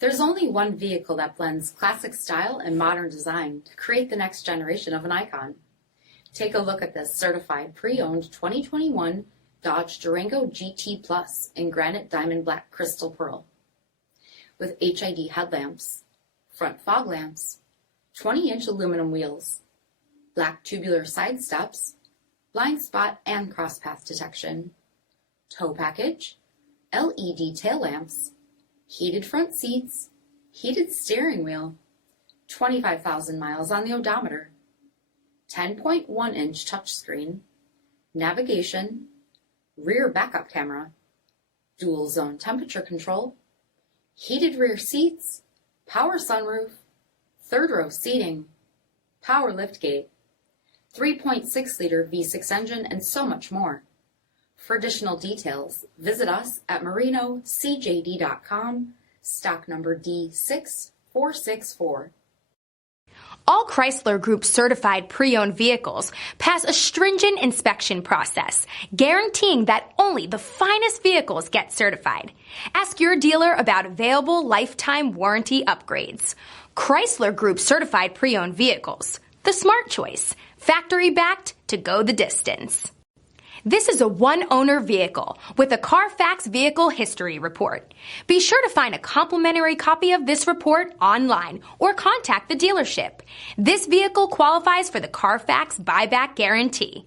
There's only one vehicle that blends classic style and modern design to create the next generation of an icon. Take a look at this certified pre-owned 2021 Dodge Durango GT Plus in granite diamond black crystal pearl. With HID headlamps, front fog lamps, 20-inch aluminum wheels, black tubular side steps, blind spot and crosspath detection, tow package, LED tail lamps, heated front seats, heated steering wheel, 25,000 miles on the odometer, 10.1-inch touchscreen, navigation, rear backup camera, dual zone temperature control, heated rear seats, power sunroof, third row seating, power liftgate, 3.6-liter V6 engine, and so much more. For additional details, visit us at marinocjd.com, stock number D6464. All Chrysler Group certified pre-owned vehicles pass a stringent inspection process, guaranteeing that only the finest vehicles get certified. Ask your dealer about available lifetime warranty upgrades. Chrysler Group certified pre-owned vehicles, the smart choice, factory backed to go the distance. This is a one-owner vehicle with a CARFAX vehicle history report. Be sure to find a complimentary copy of this report online or contact the dealership. This vehicle qualifies for the CARFAX buyback guarantee.